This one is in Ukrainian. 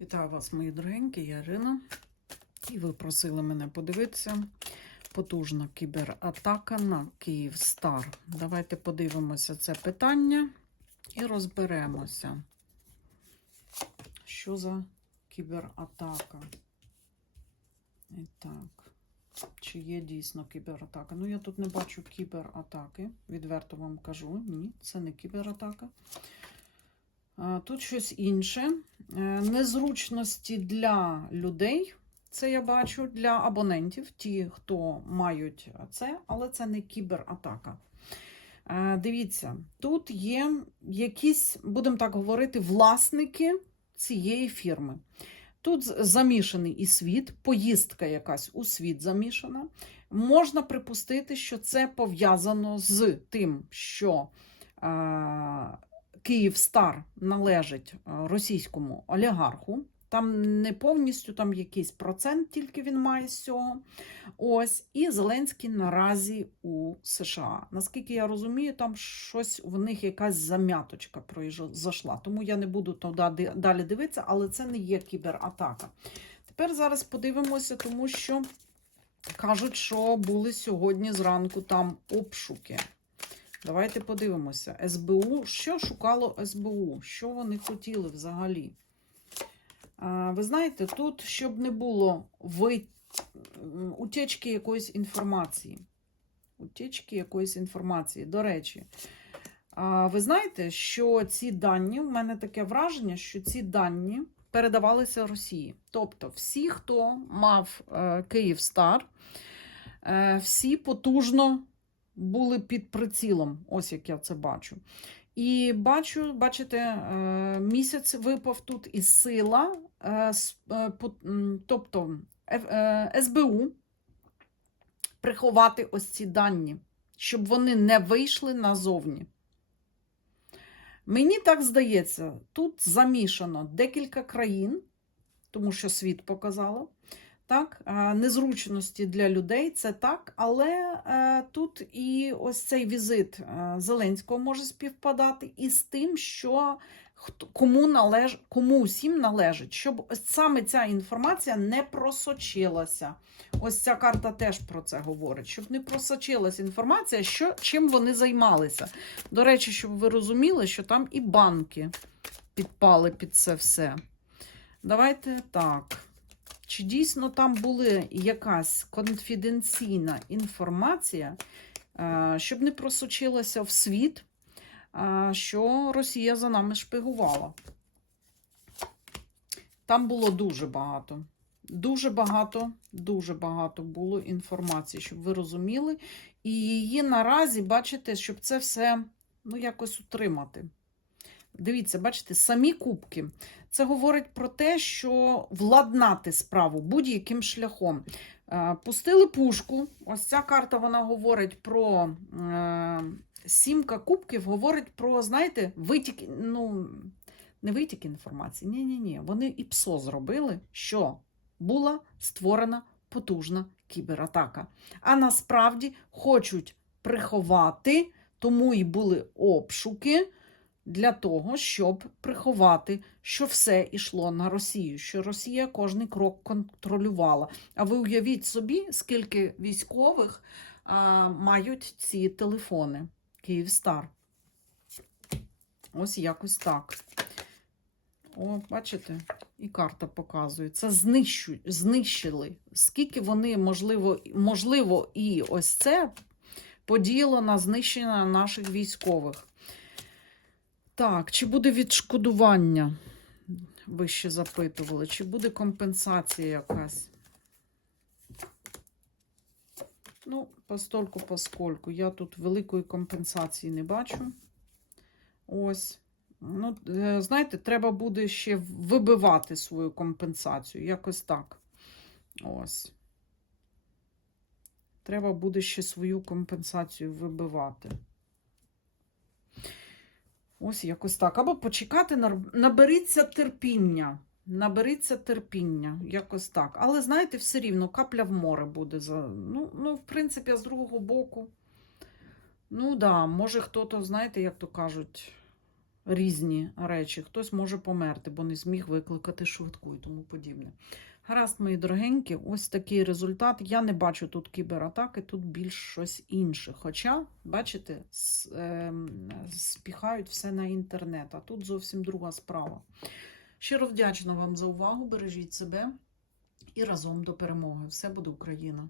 Вітаю вас, мої дорогенькі, я Ірина. І ви просили мене подивитися. Потужна кібератака на Київстар. Давайте подивимося це питання і розберемося, що за кібератака. І так, чи є дійсно кібератака? Ну, я тут не бачу кібератаки, відверто вам кажу. Ні, це не кібератака. А, Тут щось інше. Е, Незручності для людей. Це я бачу для абонентів, ті, хто мають це, але це не кібератака. Е, Дивіться, тут є якісь, будемо так говорити, власники цієї фірми. Тут замішаний і світ, поїздка якась у світ замішана. Можна припустити, що це пов'язано з тим, що е, Київстар належить е, російському олігарху. Там не повністю там якийсь процент тільки він має з цього. Ось, і Зеленський наразі у США. Наскільки я розумію, там щось в них якась зам'яточка зайшла. Тому я не буду туди далі дивитися, але це не є кібератака. Тепер зараз подивимося, тому що кажуть, що були сьогодні зранку там обшуки. Давайте подивимося. СБУ. Що шукало СБУ? Що вони хотіли взагалі? А, ви знаєте, тут, щоб не було ви... утечки якоїсь інформації. Утечки якоїсь інформації. До речі, а, ви знаєте, що ці дані, в мене таке враження, що ці дані передавалися Росії. Тобто, всі, хто мав е, Київстар, е, всі потужно були під прицілом, ось як я це бачу. І бачу, бачите, е, місяць випав тут і сила, е, е, тобто СБУ приховати ось ці дані, щоб вони не вийшли назовні. Мені так здається, тут замішано декілька країн, тому що світ показало. Так, е, незручності для людей це так, але е, тут і ось цей візит е, Зеленського може співпадати із тим, що кому належ, кому усім належить, щоб саме ця інформація не просочилася. Ось ця карта теж про це говорить, щоб не просочилася інформація, що, чим вони займалися. До речі, щоб ви розуміли, що там і банки підпали під це все. Давайте так. Чи дійсно там була якась конфіденційна інформація, е, щоб не просочилася в світ, е, що Росія за нами шпигувала? Там було дуже багато. Дуже багато, дуже багато було інформації, щоб ви розуміли. І її наразі, бачите, щоб це все ну, якось утримати. Дивіться, бачите, самі кубки. Це говорить про те, що владнати справу будь-яким шляхом. Е, Пустили пушку. Ось ця карта вона говорить про е, сімка кубків, говорить про, знаєте, витік, ну, не витік інформації. Ні, ні, ні. Вони і ПСО зробили, що була створена потужна кібератака. А насправді хочуть приховати, тому і були обшуки для того, щоб приховати, що все йшло на Росію, що Росія кожний крок контролювала. А ви уявіть собі, скільки військових а, мають ці телефони Київстар. Ось якось так. О, бачите, і карта показує. Це знищу, знищили. Скільки вони, можливо, можливо, і ось це подіяло на знищення наших військових. Так, чи буде відшкодування? Ви ще запитували, чи буде компенсація якась? Ну, постольку, поскольку. Я тут великої компенсації не бачу. Ось. Ну, е, знаєте, треба буде ще вибивати свою компенсацію. Якось так. Ось. Треба буде ще свою компенсацію вибивати. Ось якось так. Або почекати, наберіться терпіння. Наберіться терпіння, якось так. Але знаєте, все рівно капля в море буде. Ну, ну, в принципі, з другого боку. Ну да, може хто-то, знаєте, як то кажуть, різні речі. Хтось може померти, бо не зміг викликати швидку і тому подібне. Гаразд, мої дорогенькі, ось такий результат. Я не бачу тут кібератаки, тут більш щось інше. Хоча, бачите, ем, спіхають все на інтернет, а тут зовсім друга справа. Щиро вдячна вам за увагу. Бережіть себе і разом до перемоги. Все буде Україна!